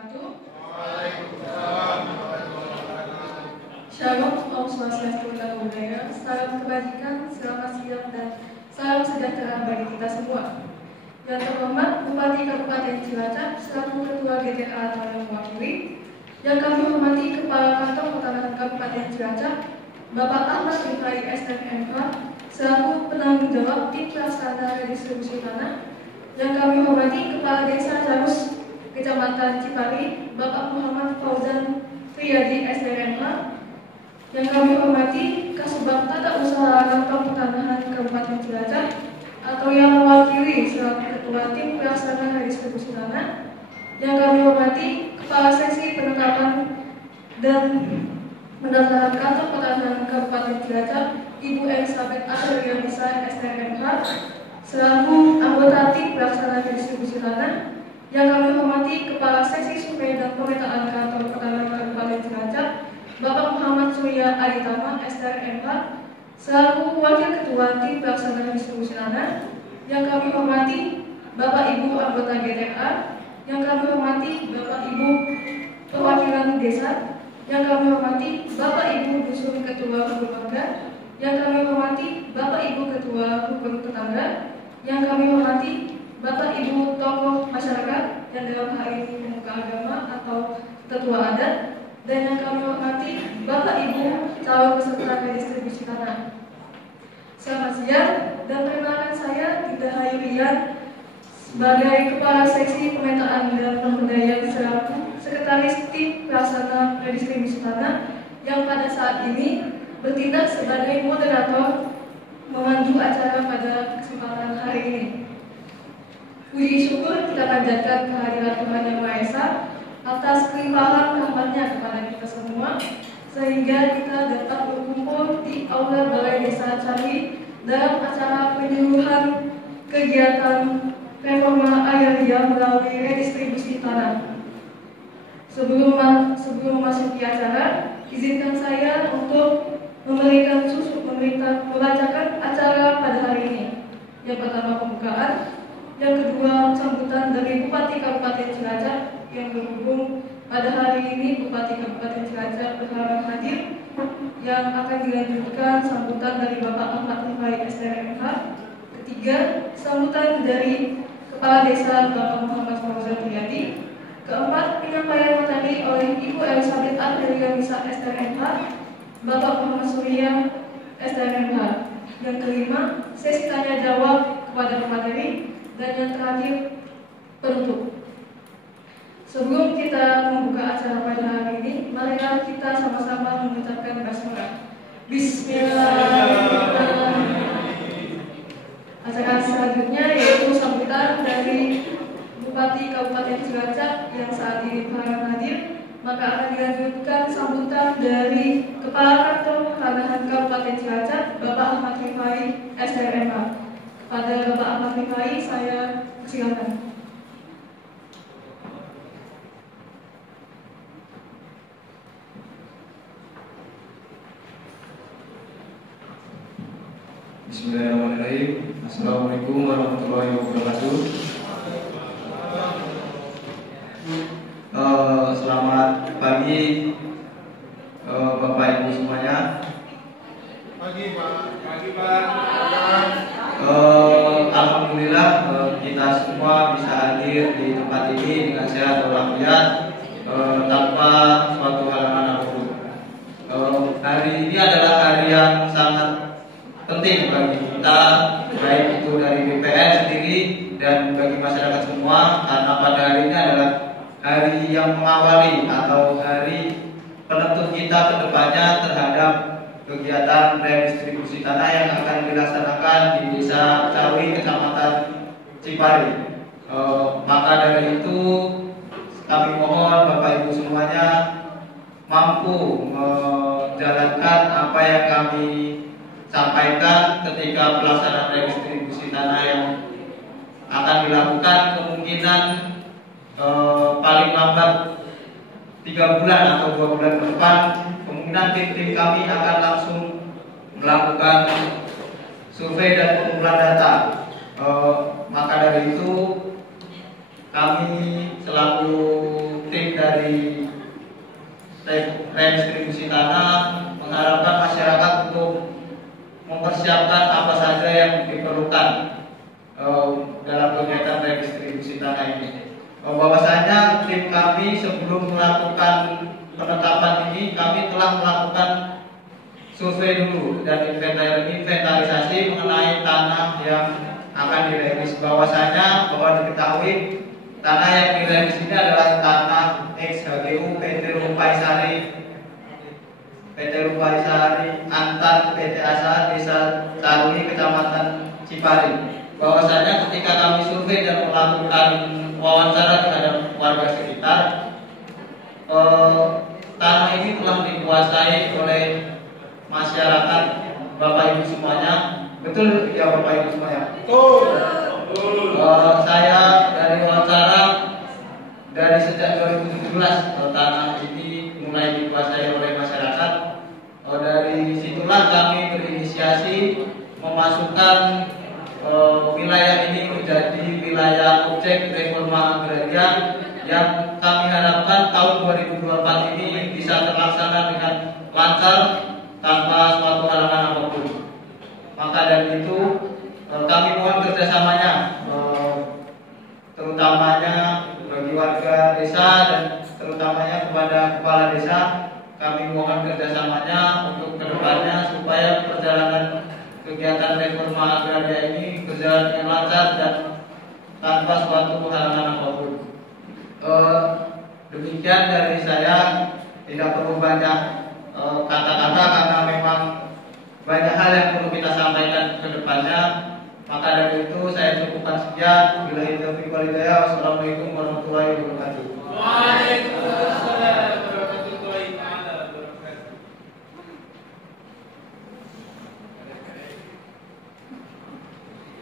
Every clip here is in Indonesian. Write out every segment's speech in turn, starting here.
wabarakatuh. Waalaikumsalam warahmatullahi wabarakatuh. Shalom, Om Swastiastu, Namo Buddhaya. Salam kebajikan, selamat siang dan salam sejahtera bagi kita semua. Yang terhormat Bupati Kabupaten Cilacap selaku Ketua GTA atau yang mewakili. Yang kami hormati Kepala Kantor Pertanahan Kabupaten Cilacap, Bapak Ahmad Rifai SMMH selaku penanggung jawab tim pelaksana redistribusi tanah. Yang kami hormati Kepala Desa Jarus Kecamatan Cipari, Bapak Muhammad Fauzan Priyadi SDMH. Yang kami hormati Kasubag Tata Usaha Kantor Pertanahan Kabupaten Cilacap atau yang mewakili selaku Ketua Tim Pelaksana Redistribusi Tanah. Yang kami hormati Kepala Seksi Penetapan dan Pendaftaran Kantor Pertanahan Kabupaten Cilacap, Ibu Elizabeth Adelia Nisa STMH selaku anggota Tim Pelaksana Redistribusi Tanah. Yang kami hormati Kepala Seksi Survei dan Pemetaan Kantor Pertanahan Kabupaten Cilacap, Bapak Muhammad Surya Aditama STMH selaku Wakil Ketua Tim Pelaksana Redistribusi Tanah. Yang kami hormati Bapak Ibu anggota GTA. Yang kami hormati Bapak Ibu perwakilan desa. Yang kami hormati Bapak Ibu Dusun Ketua Rukun Warga. Yang kami hormati Bapak Ibu Ketua Rukun Tetangga. Yang kami hormati Bapak Ibu tokoh masyarakat yang dalam hal ini pemuka agama atau tetua adat. Dan yang kami hormati Bapak Ibu calon peserta redistribusi tanah. Selamat siang dan perkenalkan saya Dinda Hayurian sebagai Kepala Seksi Pemetaan dan Pemberdayaan selaku Sekretaris Tim Pelaksana Redistribusi Tanah yang pada saat ini bertindak sebagai moderator memandu acara pada kesempatan hari ini. Puji syukur kita panjatkan kehadiran Tuhan Yang Maha Esa atas kelimpahan rahmat-Nya kepada kita semua, sehingga kita dapat berkumpul di Aula Balai Desa Cari dalam acara penyuluhan kegiatan reforma agraria melalui redistribusi tanah. Sebelum memasuki acara, izinkan saya untuk membacakan acara pada hari ini. Yang pertama pembukaan, yang kedua sambutan dari Bupati Kabupaten Cilacap yang berhubung pada hari ini. Bupati Kabupaten Cilacap berhalangan hadir. Yang akan dilanjutkan sambutan dari Bapak Ahmad Rifai SDMH. Ketiga, sambutan dari Kepala Desa Bapak Muhammad Fauzan Priyadi. Keempat, penyampaian materi oleh Ibu Elizabeth Adelia Nisa SDMH, Bapak Muhammad Surya SDMH. Yang kelima, sesi tanya jawab kepada pemateri. Dan yang terakhir, penutup. Sebelum kita membuka acara pada hari ini, marilah kita sama-sama mengucapkan basmalah. Bismillahirrahmanirrahim. Acara selanjutnya yaitu sambutan dari Bupati Kabupaten Cilacap yang saat ini berhalangan hadir. Maka akan dilanjutkan sambutan dari Kepala Kantor Pertanahan Kabupaten Cilacap, Bapak Ahmad Rifai SDMH. Pada Bapak Ahmad Rifai, saya silakan. Bismillahirrahmanirrahim. Assalamualaikum warahmatullahi wabarakatuh. Selamat pagi Bapak Ibu semuanya. Pagi Pak. Pagi Pak. Alhamdulillah kita semua bisa hadir di tempat ini dengan sehat walafiat tanpa suatu halangan apapun. Hari ini adalah hari yang sangat penting bagi kita, baik itu dari BPN sendiri dan bagi masyarakat semua, karena pada hari ini adalah hari yang mengawali atau hari penentu kita ke depannya terhadap kegiatan redistribusi tanah yang akan dilaksanakan di Desa Cawi, Kecamatan Cipari. Maka dari itu kami mohon Bapak Ibu semuanya mampu menjalankan apa yang kami sampaikan ketika pelaksanaan redistribusi tanah yang akan dilakukan kemungkinan paling lambat 3 bulan atau 2 bulan ke depan. Kemungkinan tim-tim kami akan langsung melakukan survei dan pengumpulan data. Maka dari itu kami selaku tim dari redistribusi tanah mengharapkan masyarakat untuk mempersiapkan apa saja yang diperlukan dalam kegiatan redistribusi tanah ini. Bahwasanya tim kami sebelum melakukan penetapan ini kami telah melakukan survei dulu dan inventarisasi mengenai tanah yang akan direvis. Bahwasanya bahwa diketahui tanah yang direvis ini adalah tanah XHGU PT Rupai Sari Antar PT Asa Desa Caruli Kecamatan Cipari. Bahwasanya ketika kami survei dan melakukan wawancara terhadap warga sekitar, tanah ini telah dikuasai oleh masyarakat. Bapak Ibu semuanya, betul ya Bapak Ibu semuanya? Betul. Saya dari wawancara dari sejak 2017 tanah ini mulai dikuasai oleh masyarakat. Dari situlah kami berinisiasi memasukkan wilayah ini menjadi wilayah objek reforma agraria yang kami harapkan tahun 2024 ini bisa terlaksana dengan lancar tanpa suatu halangan apapun. Maka dari itu kami mohon kerjasamanya, terutamanya bagi warga desa dan terutamanya kepada kepala desa. Kami mohon kerjasamanya untuk kedepannya supaya perjalanan kegiatan reforma agraria ini berjalan dengan lancar dan tanpa suatu halangan apapun. Demikian dari saya, tidak perlu banyak kata-kata karena memang banyak hal yang perlu kita sampaikan ke depannya. Maka dari itu saya cukupkan sekian. Billahi taufiq wal hidayah. Wassalamualaikum warahmatullahi wabarakatuh. Waalaikumsalam warahmatullahi wabarakatuh.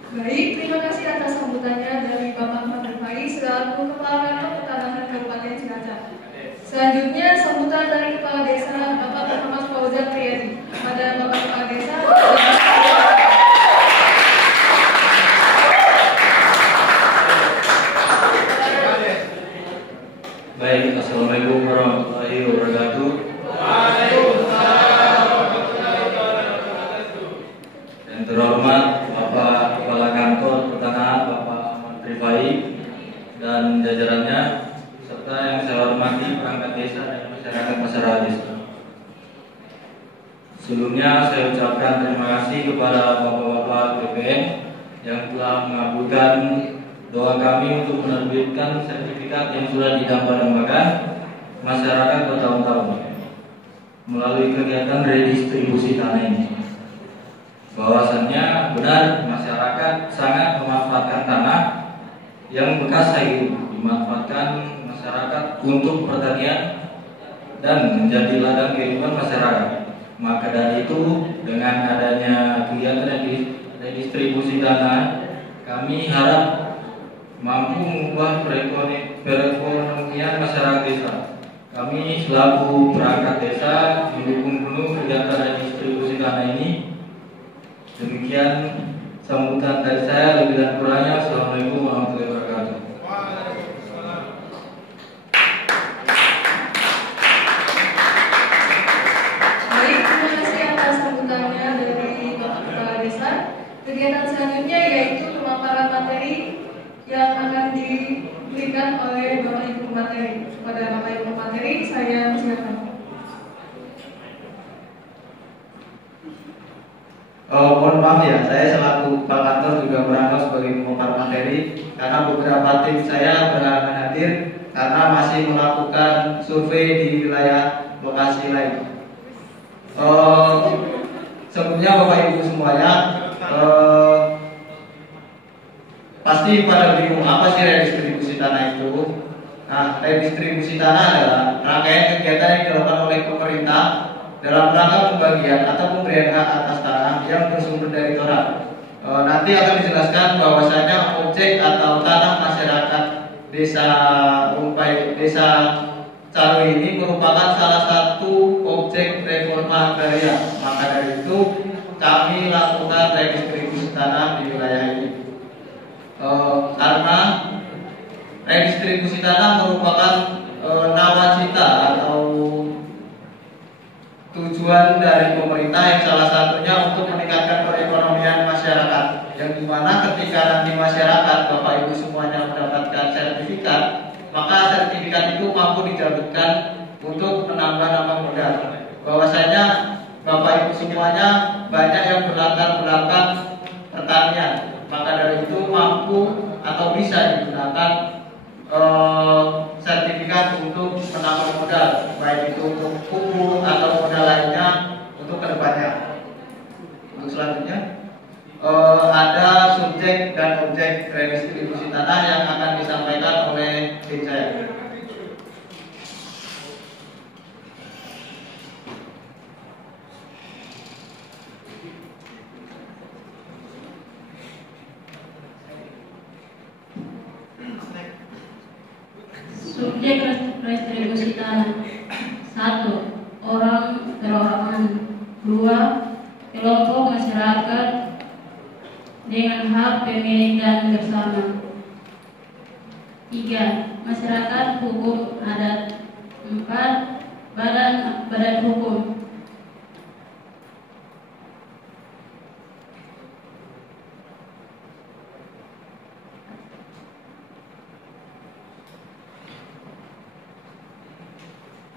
Baik, terima kasih atas sambutannya dari Bapak Ahmad Rifai selaku Kepala Kantor Pertanahan Kabupaten Cilacap. Selanjutnya sambutan dari Kepala Desa Bapak Muhammad Fauzan Priyadi. Kepada Bapak Kepala Desa. Baik, assalamualaikum warahmatullahi wabarakatuh. Waalaikumsalam warahmatullahi wabarakatuh. Yang terhormat Bapak Kepala Kantor Pertanahan Bapak Ahmad Rifai dan jajarannya, serta yang saya hormati perangkat desa dan masyarakat desa. Sebelumnya saya ucapkan terima kasih kepada Bapak-Bapak BPN yang telah mengabulkan doa kami untuk menerbitkan sertifikat yang sudah didambakan masyarakat bertahun-tahun melalui kegiatan redistribusi tanah ini. Bahwasannya benar masyarakat sangat memanfaatkan tanah yang bekas itu dimanfaatkan masyarakat untuk pertanian dan menjadi ladang kehidupan masyarakat. Maka dari itu dengan adanya kegiatan redistribusi tanah, kami harap mampu mengubah perekonomian masyarakat desa. Kami selaku perangkat desa mendukung penuh kegiatan redistribusi tanah ini. Demikian sambutan dari saya, lebih dan kurangnya assalamualaikum warahmatullahi wabarakatuh. Baik, terima kasih atas sambutannya dari Bapak Kepala Desa. Kegiatan selanjutnya yaitu pemaparan materi yang akan diberikan oleh Bapak Ibu Materi. Kepada Bapak Ibu Materi, saya silakan. Mohon maaf ya, saya selaku Kepala Kantor juga merangkap sebagai pemapar materi karena beberapa tim saya berhalangan hadir karena masih melakukan survei di wilayah lokasi lain. Sebelumnya Bapak Ibu semuanya, pasti pada bingung apa sih redistribusi tanah itu? Nah, redistribusi tanah adalah rangkaian kegiatan yang dilakukan oleh pemerintah dalam rangka pembagian atau pemberian hak atas tanah yang bersumber dari Torah. Nanti akan dijelaskan bahwasanya objek atau tanah masyarakat desa Rupai, desa Caruli ini merupakan salah satu objek reforma agraria. Maka dari itu kami lakukan redistribusi tanah di wilayah ini. Karena redistribusi tanah merupakan nawacita tujuan dari pemerintah yang salah satunya untuk meningkatkan perekonomian masyarakat, yang dimana ketika nanti masyarakat Bapak Ibu semuanya mendapatkan sertifikat, maka sertifikat itu mampu dijalankan untuk menambah modal. Bahwasanya Bapak Ibu semuanya banyak yang berlatar belakang pertanian, maka dari itu mampu atau bisa digunakan sertifikat untuk menambah modal, baik itu untuk pupuk atau modal lainnya untuk kedepannya. Untuk selanjutnya ada subjek dan objek redistribusi tanah yang akan disampaikan oleh tim saya. Subjek restribusi tanah. 1. Orang perorangan. 2. Kelompok masyarakat dengan hak pemilikan bersama. 3. Masyarakat hukum adat. 4. Badan hukum.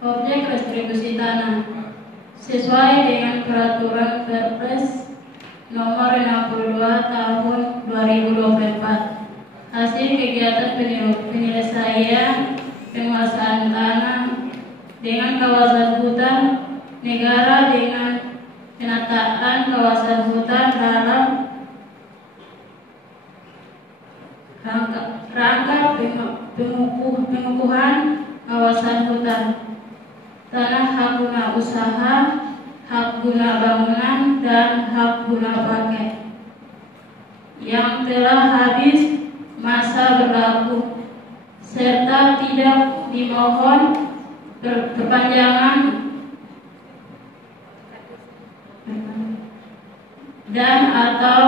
Objek restribusi tanah sesuai dengan peraturan Perpres nomor 62 tahun 2024. Hasil kegiatan penyelesaian penguasaan tanah dengan kawasan hutan negara dengan penataan kawasan hutan dalam rangka pengukuhan kawasan hutan, tanah hak guna usaha, hak guna bangunan, dan hak guna pakai yang telah habis masa berlaku serta tidak dimohon perpanjangan dan atau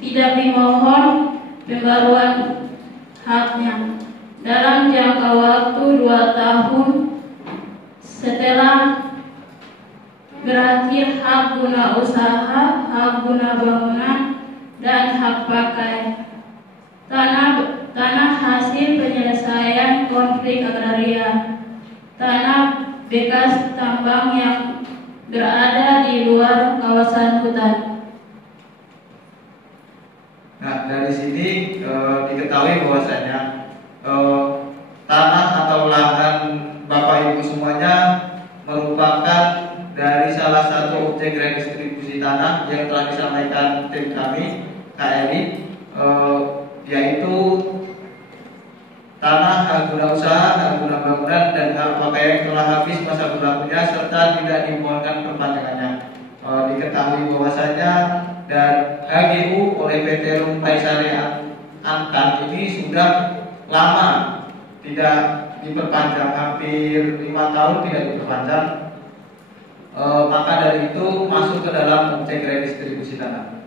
tidak dimohon pembaruan haknya dalam jangka waktu 2 tahun setelah berakhir hak guna usaha, hak guna bangunan, dan hak pakai tanah hasil penyelesaian konflik agraria, tanah bekas tambang yang berada di luar kawasan hutan. Nah, dari sini diketahui bahwasanya tanah atau lahan Bapak Ibu semuanya merupakan dari salah satu objek redistribusi tanah yang telah disampaikan tim kami KRI, yaitu tanah hak guna usaha, hak guna bangunan, dan hak pakai yang telah habis masa berlakunya serta tidak dimohonkan perpanjangannya. Diketahui bahwasanya dan HGU oleh PT Rumpai Syariah Ankan ini sudah lama tidak diperpanjang, hampir 5 tahun tidak diperpanjang. Maka dari itu masuk ke dalam objek redistribusi tanah.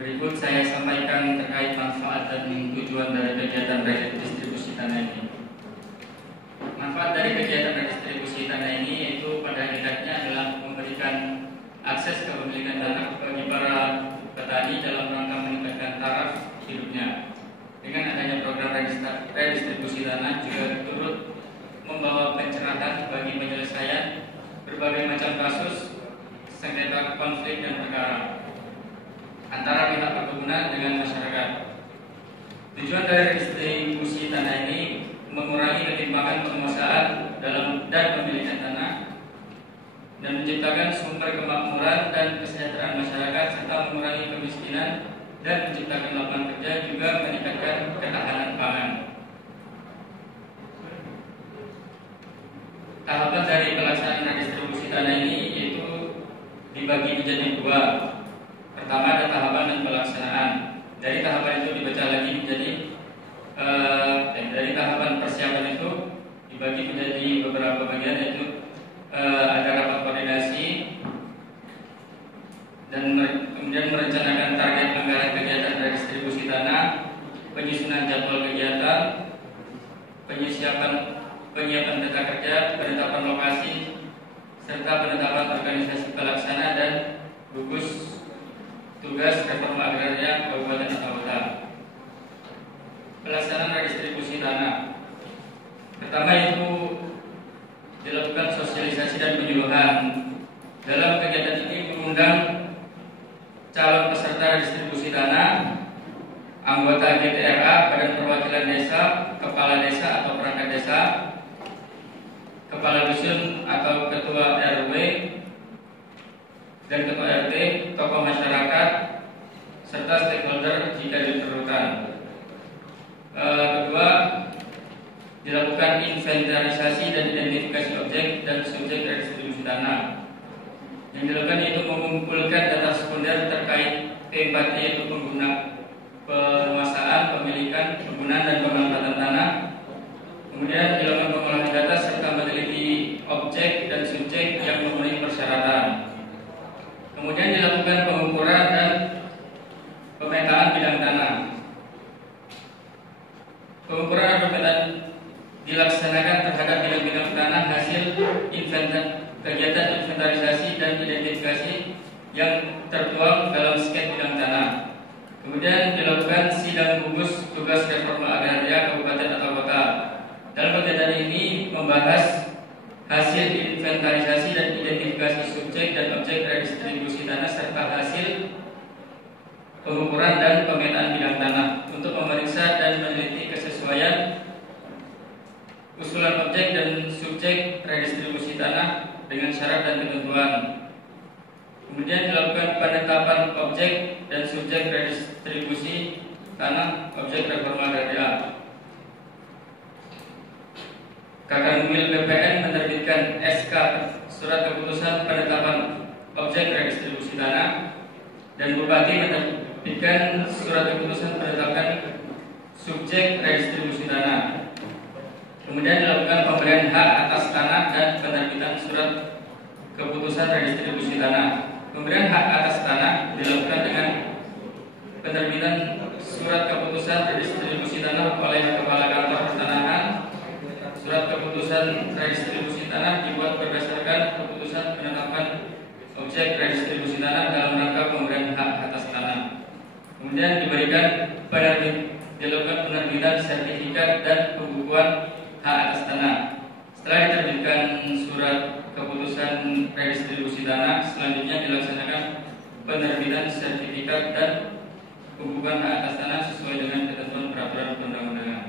Berikut saya sampaikan terkait manfaat dan tujuan dari kegiatan redistribusi tanah ini. Manfaat dari kegiatan redistribusi tanah ini yaitu pada hakikatnya adalah memberikan akses kepemilikan tanah bagi para petani dalam rangka meningkatkan taraf hidupnya. Dengan adanya program redistribusi tanah juga turut membawa pencerahan bagi penyelesaian berbagai macam kasus sengketa konflik dan perkara antara pihak perkebunan dengan masyarakat. Tujuan dari redistribusi tanah ini mengurangi ketimpangan penguasaan dalam dan pemilikan tanah dan menciptakan sumber kemakmuran dan kesejahteraan masyarakat serta mengurangi kemiskinan dan menciptakan lapangan kerja, juga meningkatkan ketahanan pangan. Tahapan dari pelaksanaan redistribusi tanah ini yaitu dibagi menjadi 2. Pertama ada tahapan dan pelaksanaan. Dari tahapan itu dibaca lagi menjadi dari tahapan persiapan itu dibagi menjadi beberapa bagian, yaitu ada rapat koordinasi dan kemudian merencanakan target anggaran kegiatan redistribusi tanah, penyusunan jadwal kegiatan, penyiapan data kerja, penetapan lokasi, serta penetapan organisasi pelaksana dan gugus tugas reforma agraria Kabupaten atau Kota. Pelaksanaan redistribusi tanah. Pertama itu dilakukan sosialisasi dan penyuluhan. Dalam kegiatan ini mengundang calon peserta redistribusi tanah, anggota GTRA, Badan Perwakilan Desa, Kepala Desa atau Perangkat Desa, Kepala Dusun atau Ketua RW dan Ketua RT, tokoh masyarakat, serta stakeholder jika diperlukan. Kedua, dilakukan inventarisasi dan identifikasi objek dan subjek redistribusi tanah. Yang dilakukan yaitu mengumpulkan data sekunder terkait P4 yaitu penguasaan, pemilikan, penggunaan dan pemanfaatan tanah. Kemudian dilakukan pengolahan data serta meneliti objek dan subjek yang memenuhi persyaratan. Kemudian dilakukan pengukuran dan pemetaan bidang tanah. Pengukuran dan pemetaan dilaksanakan terhadap bidang-bidang tanah hasil kegiatan inventarisasi dan identifikasi yang tertuang dalam sket bidang tanah. Kemudian dilakukan sidang gugus tugas reforma agraria Kabupaten atau Kota. Dalam kegiatan ini membahas hasil inventarisasi dan identifikasi subjek dan objek redistribusi tanah serta hasil pengukuran dan pemetaan bidang tanah untuk memeriksa dan meneliti kesesuaian usulan objek dan subjek redistribusi tanah dengan syarat dan ketentuan. Kemudian dilakukan penetapan objek dan subjek redistribusi tanah objek reforma agraria. Kakanwil BPN menerbitkan SK surat keputusan penetapan objek redistribusi tanah dan Bupati menerbitkan surat keputusan penetapan subjek redistribusi tanah. Kemudian dilakukan pemberian hak atas tanah dan penerbitan surat keputusan redistribusi tanah. Pemberian hak atas tanah dilakukan dengan penerbitan surat keputusan redistribusi tanah oleh Kepala Kantor Pertanahan. Surat keputusan redistribusi tanah dibuat berdasarkan keputusan penetapan objek redistribusi tanah dalam rangka pemberian hak atas tanah. Kemudian dilakukan penerbitan sertifikat dan pembukuan hak atas tanah. Setelah diterbitkan surat keputusan redistribusi tanah, selanjutnya dilaksanakan penerbitan sertifikat dan pembukuan hak atas tanah sesuai dengan ketentuan peraturan perundang-undangan.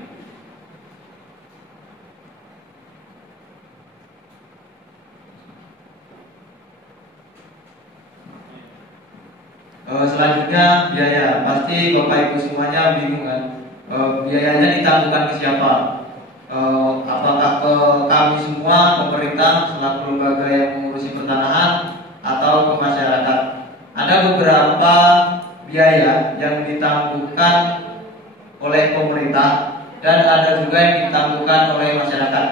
Selanjutnya biaya. Pasti Bapak Ibu semuanya bingung kan? Biayanya ditanggungan ke siapa? Apakah ke kami semua, pemerintah selaku lembaga yang mengurusi pertanahan, atau ke masyarakat? Ada beberapa biaya yang ditangguhkan oleh pemerintah dan ada juga yang ditangguhkan oleh masyarakat.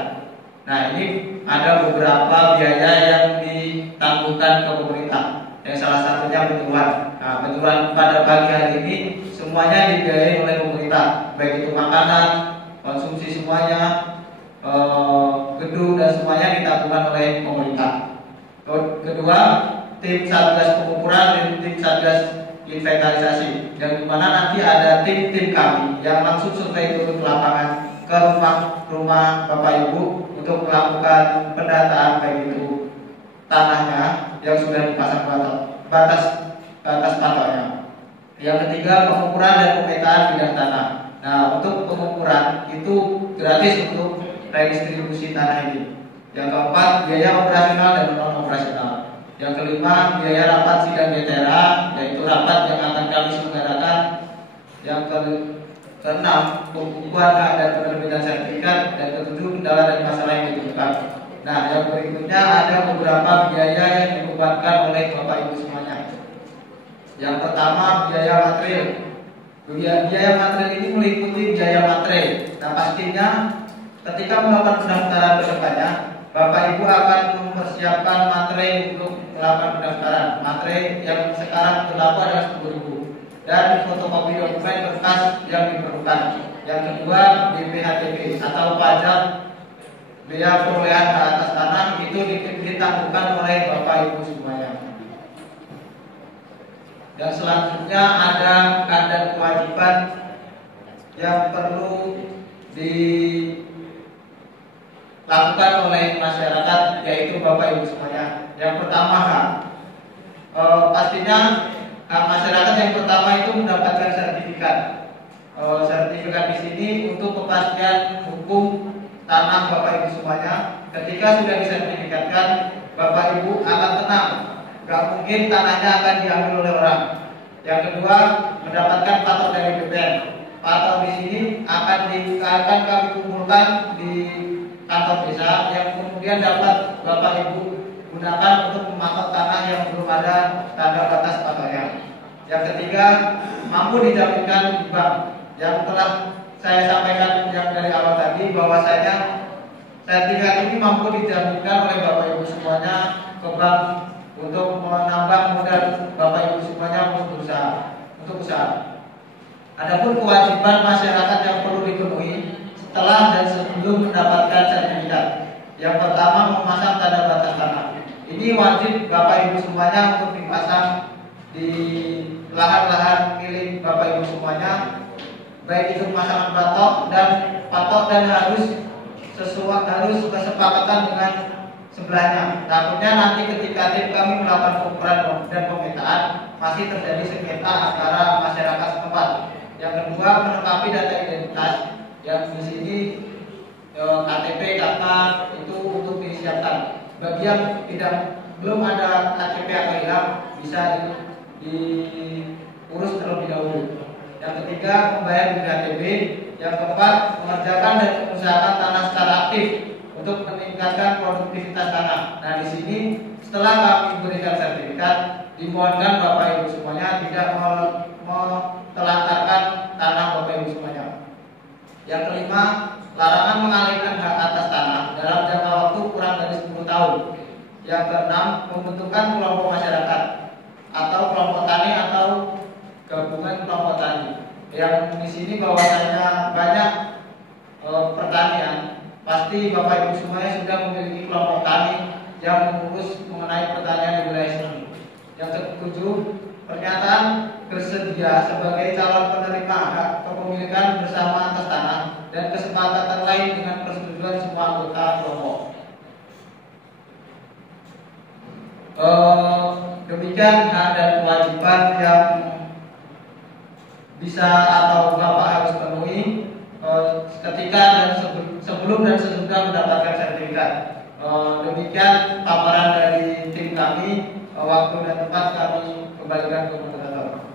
Nah, ini ada beberapa biaya yang ditangguhkan ke pemerintah. Yang salah satunya benturan. Nah, benturan pada pagi hari ini semuanya dibiayai oleh pemerintah, baik itu makanan, konsumsi semuanya, gedung dan semuanya ditangguhkan oleh pemerintah. Kedua, tim satgas pengukuran dan tim satgas inventarisasi, yang dimana nanti ada tim-tim kami yang langsung survei turun ke lapangan ke rumah Bapak Ibu untuk melakukan pendataan baik itu tanahnya yang sudah dipasang batas patoknya. Yang ketiga, pengukuran dan pemetaan bidang tanah. Nah, untuk pengukuran itu gratis untuk redistribusi tanah ini. Yang keempat, biaya operasional dan non operasional. Yang kelima, biaya rapat sidang GTRA, yaitu rapat yang akan kami selenggarakan. Yang keenam, pembukuan hak dan penerbitan sertifikat. Dan ketujuh, kendala dan masalah yang ditemukan. Nah, yang berikutnya ada beberapa biaya yang dibebankan oleh Bapak Ibu semuanya. Yang pertama, biaya material. Biaya material ini meliputi biaya materai. Nah, pastinya ketika melakukan pendaftaran kedepannya, Bapak Ibu akan mempersiapkan materai untuk melakukan pendaftaran. Materai yang sekarang berlaku adalah 10.000 dan fotokopi dokumen berkas yang diperlukan. Yang kedua BPHTB atau pajak biaya perolehan hak atas tanah itu ditanggungan oleh Bapak Ibu semuanya. Dan selanjutnya ada hak dan kewajiban yang perlu dilakukan oleh masyarakat, yaitu Bapak Ibu semuanya. Yang pertama pastinya hak masyarakat yang pertama itu mendapatkan sertifikat. Sertifikat di sini untuk kepastian hukum tanah Bapak Ibu semuanya. Ketika sudah disertifikatkan, Bapak Ibu akan tenang. Gak mungkin tanahnya akan diambil oleh orang. Yang kedua, mendapatkan patok dari BPN. Patok di sini akan kami kumpulkan di kantor desa yang kemudian dapat Bapak Ibu gunakan untuk mematok tanah yang belum ada tanda batas patoknya. Yang ketiga, mampu dijaminkan di bank. Yang telah saya sampaikan yang dari awal tadi, bahwasanya sertifikat ini mampu dijaminkan oleh Bapak Ibu semuanya ke bank untuk menambah modal Bapak Ibu semuanya untuk usaha. Adapun kewajiban masyarakat yang perlu dipenuhi setelah dan sebelum mendapatkan sertifikat. Yang pertama, memasang tanda batas tanah. Ini wajib Bapak Ibu semuanya untuk dipasang di lahan-lahan milik Bapak Ibu semuanya, baik itu pemasangan patok dan harus kesepakatan dengan sebelahnya. Takutnya nanti ketika tim kami melakukan pengukuran dan pemetaan masih terjadi sengketa antara masyarakat setempat. Yang kedua, melengkapi data identitas yang di sini KTP, KK itu untuk disiapkan. Bagi yang belum ada KTP atau hilang, bisa diurus terlebih dahulu. Yang ketiga, membayar BPHTB. Yang keempat, mengerjakan dan mengusahakan tanah secara aktif untuk meningkatkan produktivitas tanah. Nah, di sini setelah kami berikan sertifikat, dimohonkan Bapak Ibu semuanya tidak menelantarkan tanah Bapak Ibu semuanya. Yang kelima, larangan mengalihkan hak atas tanah dalam jangka waktu kurang dari 10 tahun. Yang keenam, pembentukan kelompok masyarakat atau kelompok tani atau gabungan kelompok tani. Yang di sini bahwasanya banyak pertanian, pasti Bapak Ibu semuanya sudah memiliki kelompok tani yang mengurus mengenai pertanian di wilayah sini. Yang ketujuh, pernyataan bersedia sebagai calon penerima hak kepemilikan bersama atas tanah dan kesepakatan lain dengan persetujuan semua anggota kelompok. Demikian hak dan kewajiban yang bisa atau Bapak harus penuhi ketika dan sebelum dan sesudah mendapatkan sertifikat. Demikian paparan dari tim kami. Waktu dan tempat kami kembalikan ke moderator.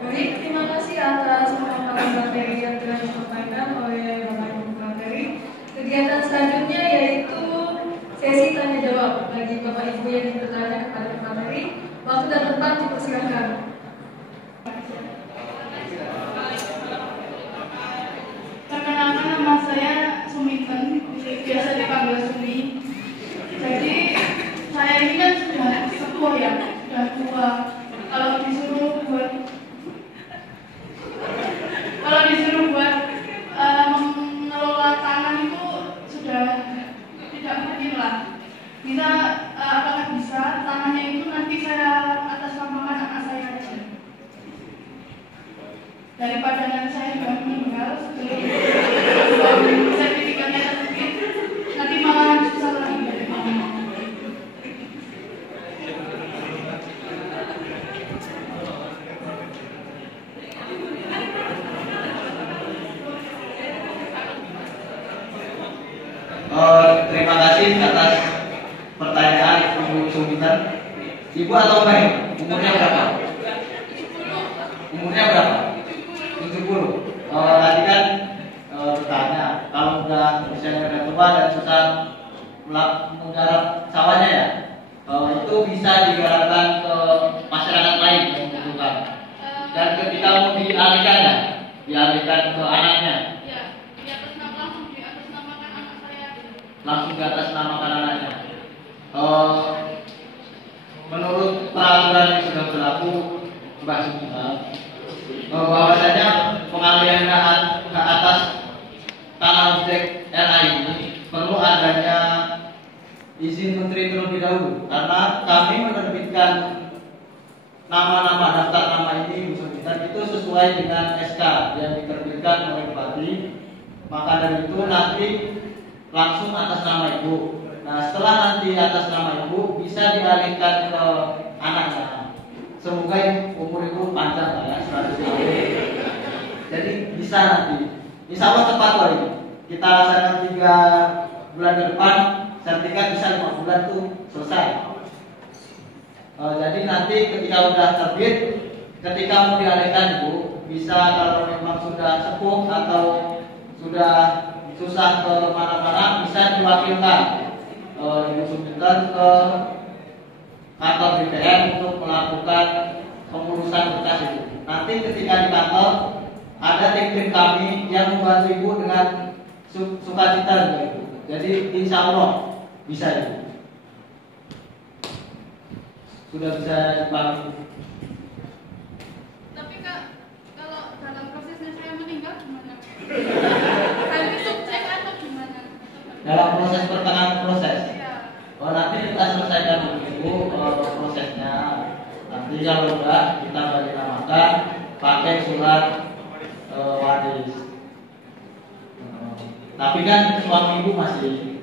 Baik, terima kasih atas pemaparan materi yang telah disampaikan oleh Bapak Ibu materi. Kegiatan selanjutnya yaitu sesi tanya jawab bagi Bapak Ibu yang ingin bertanya kepada materi. Waktu dan tempat dipersilakan. Perkenalkan, nama saya Suminten, biasa dipanggil Sumi. Jadi saya ini kan sudah sepuh ya, sudah tua. Kalau disuruh buat mengelola tanah itu sudah tidak mungkin lah. Bisa apakah bisa tanahnya itu nanti saya atas namakan anak saya aja, daripada nanti saya sudah meninggal sebelum sertifikatnya terbit, nanti malah susah lagi dari mama. Terima kasih atas pertanyaan Ibu Suminten. Ibu atau Mbak? Umurnya berapa? Umurnya berapa? 70. Tadi kan bertanya kalau udah udah tua dan susah menggarap sawahnya ya, itu bisa digarapkan ke masyarakat lain yang dialihkan ya? Dialihkan ke anaknya. Ya, langsung di atas namakan anak saya. Langsung di atas namakan anaknya. Menurut peraturan yang sudah berlaku, Mbak Sumita, bahwasanya pengalihan ke atas tanah objek LA ini perlu adanya izin menteri terlebih dahulu, karena kami menerbitkan nama-nama daftar nama ini Bu Sumita itu sesuai dengan SK yang diterbitkan oleh Bupati. Maka dari itu nanti langsung atas nama ibu. Nah, setelah nanti atas nama ibu bisa dialihkan ke anaknya. Semoga umur ibu panjang lah ya, 100 tahun. Jadi bisa nanti. Insya Allah tepat loh ini. Kita laksanakan 3 bulan ke depan, sertifikat bisa 5 bulan tuh selesai. Jadi nanti ketika udah terbit, ketika mau dialihkan ibu, bisa kalau memang sudah sepuh atau sudah susah ke mana-mana, bisa diwakilkan Ibu Sumita ke kantor BPN untuk melakukan pengurusan berkas itu. Nanti ketika di kantor ada tim kami yang membantu ibu dengan sukacita juga ibu. Jadi insya Allah bisa ibu. Sudah bisa dipahami. Tapi Kak, kalau dalam prosesnya saya meninggal gimana? Saya besok cek atau gimana? Dalam proses pertengahan proses. Iya. Nanti kita selesaikan dulu prosesnya. Nanti kalau udah kita bagi namakan pakai surat waris. Tapi kan suami ibu masih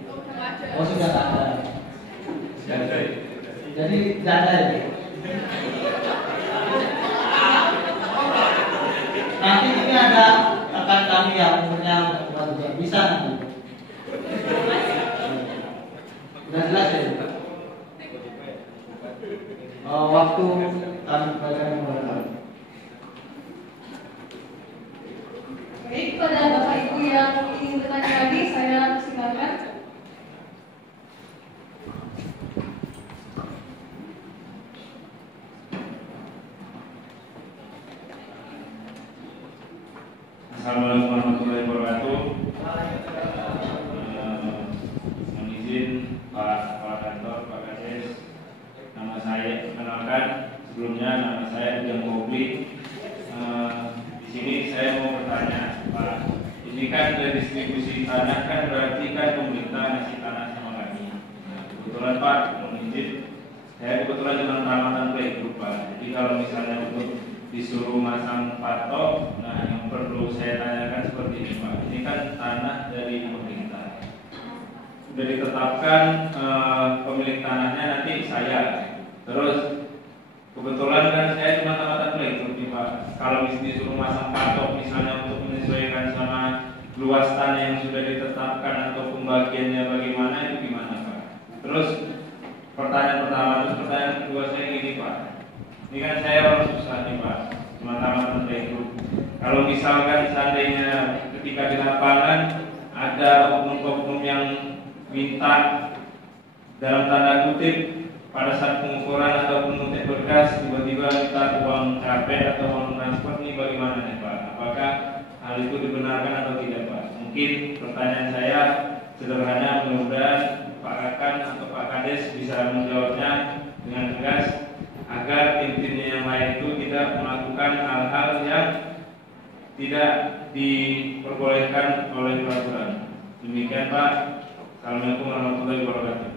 sudah tak ada. Jadi janda ya. Nanti ini ada rekan kami yang umurnya bisa nanti. Udah jelas ya? Waktu kami bagian mulai. Baik, pada Bapak Ibu yang ingin bertanya lagi, saya silakan. Assalamualaikum warahmatullahi wabarakatuh. Mohon izin Pak Kepala Kantor, Pak Kades, nama saya kenalkan sebelumnya nama saya Ujang Kobli. Di sini saya mau bertanya, Pak, ini kan redistribusi tanah kan berarti kan pemerintah ngasih tanah sama kami. Kebetulan Pak, mohon izin, saya kebetulan dengan ramatan playgroup Pak. Jadi kalau misalnya untuk disuruh masang patok, nah yang perlu saya tanyakan seperti ini Pak. Ini kan tanah dari pemerintah, sudah ditetapkan pemilik tanahnya nanti saya. Terus kebetulan kan saya cuma tamatan playgroup nih Pak. Kalau disuruh masang patok misalnya untuk menyesuaikan sama luas tanah yang sudah ditetapkan atau pembagiannya bagaimana, itu gimana Pak? Terus pertanyaan pertama, terus pertanyaan kedua saya gini Pak. Ini kan saya orang susah nih Pak, cuma tamatan playgroup. Kalau misalkan seandainya ketika di lapangan ada oknum-oknum yang minta dalam tanda kutip pada saat pengukuran atau pemungutan berkas tiba-tiba minta uang capek atau uang transport, ini bagaimana nih Pak? Apakah hal itu dibenarkan atau tidak Pak? Mungkin pertanyaan saya sederhana, mudah-mudahan Pak Kakan atau Pak Kades bisa menjawabnya dengan tegas agar tim-timnya yang lain itu tidak melakukan hal-hal yang tidak diperbolehkan oleh peraturan. Demikian Pak. Assalamualaikum warahmatullahi wabarakatuh.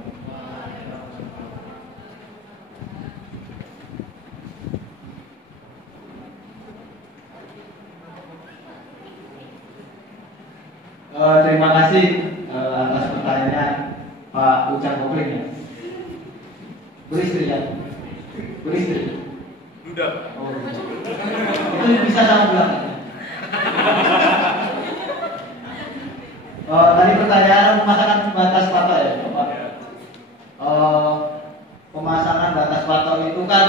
Terima kasih atas pertanyaan Pak Ujang Kobling ya. Beristri ya? Beristri? Duda. Oh, itu bisa sama bulan. Tadi pertanyaan pemasangan batas patok ya Bapak. Pemasangan batas patok itu kan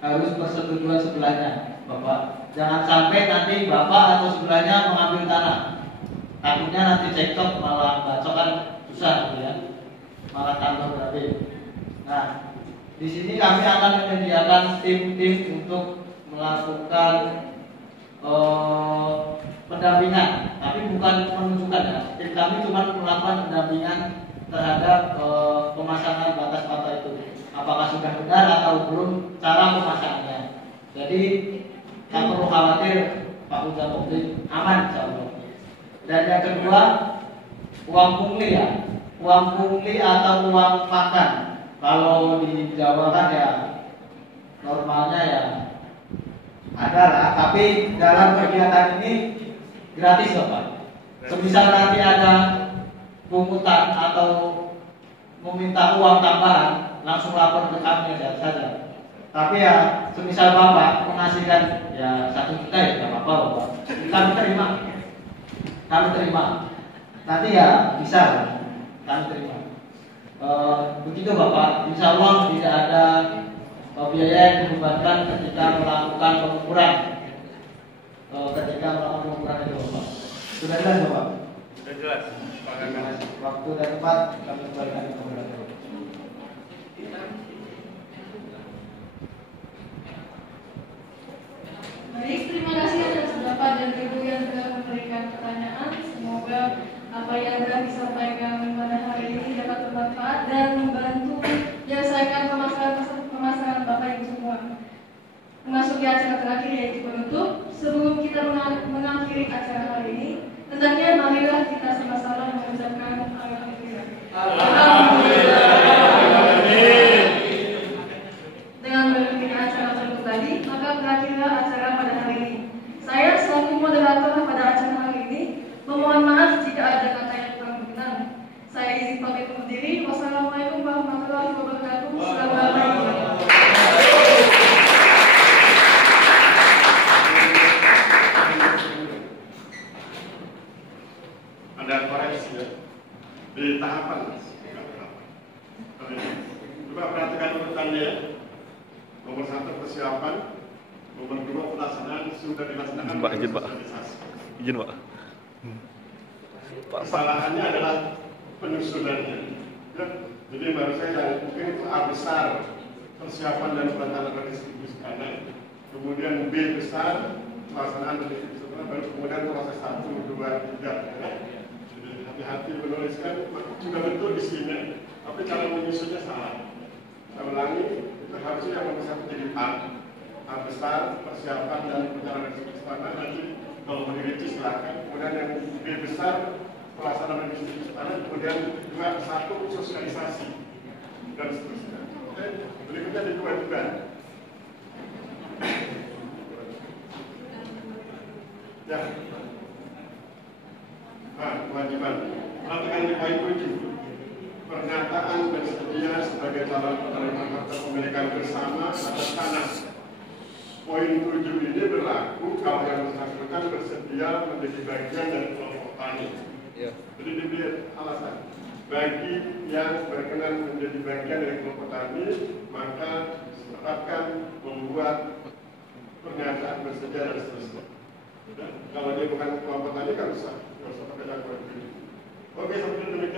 harus persetujuan sebelahnya Bapak. Jangan sampai nanti Bapak atau sebelahnya mengambil tanah. Takutnya nanti cekcok malah bacok kan susah gitu ya. Malah tambah berabe. Nah, di sini kami akan menyediakan tim-tim untuk melakukan pendampingan, tapi bukan menunjukkan ya. Tim kami cuma melakukan pendampingan terhadap pemasangan batas mata itu. Apakah sudah benar atau belum cara pemasangannya. Jadi tak perlu khawatir, Pak Uda Publik aman insya Allah. Dan yang kedua, uang pungli ya. Uang pungli atau uang makan. Kalau di Jawa kan ya normalnya ya ada lah, tapi dalam kegiatan ini gratis Bapak. Semisal nanti ada pungutan atau meminta uang tambahan, langsung lapor ke kami saja. Tapi ya semisal Bapak mengasihkan ya 1 juta ya tidak apa-apa Bapak. Kami terima. Nanti ya bisa kami terima. Begitu Bapak. Insya Allah tidak ada biaya yang dibebankan ketika melakukan pengukuran. Itu Bapak. Sudah jelas Bapak? Sudah jelas. Terima kasih. Waktu dan tempat kami kembalikan ke Bapak. Baik, terima kasih atas Bapak dan Ibu yang telah memberikan pertanyaan. Semoga apa yang telah disampaikan pada hari ini dapat bermanfaat dan membantu menyelesaikan permasalahan Bapak Ibu semua. Memasuki acara terakhir yaitu penutup. Sebelum kita mengakhiri acara hari ini, hendaknya marilah kita sama-sama mengucapkan alhamdulillah. Dengan mengikuti acara tersebut tadi, maka berakhirlah acara pada hari ini. Saya selaku moderator pada acara hari ini memohon maaf jika ada kata yang kurang berkenan. Saya izin pamit undur diri. Wassalamualaikum warahmatullahi wabarakatuh. Assalamualaikum. Ada koreksi ya di tahapan. Coba perhatikan urutannya. Nomor 1 persiapan, nomor 2 pelaksanaan sudah dilaksanakan. Pak, izin Pak. Izin Pak. Kesalahannya adalah penyusunannya. Ya, jadi baru saya yang mungkin A besar persiapan dan pelaksanaan redistribusi tanah, kemudian B besar pelaksanaan redistribusi tanah, baru kemudian proses 1, 2, 3. Ya. Jadi hati-hati menuliskan, sudah betul di sini, tapi cara menyusunnya salah. Saya ulangi, itu harusnya yang nomor 1 jadi A besar persiapan dan pelaksanaan redistribusi tanah, nanti kalau mau dirinci silakan. Kemudian yang B besar pelaksanaan redistribusi tanah, kemudian 1 sosialisasi dan seterusnya. Oke, berikutnya di 2 juga. Ya. Nah, kewajiban. Perhatikan di poin 7. Pernyataan bersedia sebagai calon penerima harta pemilikan bersama atas tanah. Poin 7 ini berlaku kalau yang bersangkutan bersedia menjadi bagian dari kelompok tani. Ya. Jadi dilihat alasan. Bagi yang berkenan menjadi bagian dari kelompok tani, maka silakan membuat pernyataan bersedia dan seterusnya. Dan kalau dia bukan kelompok tani kan usah pakai jagoan. Oke, seperti demikian.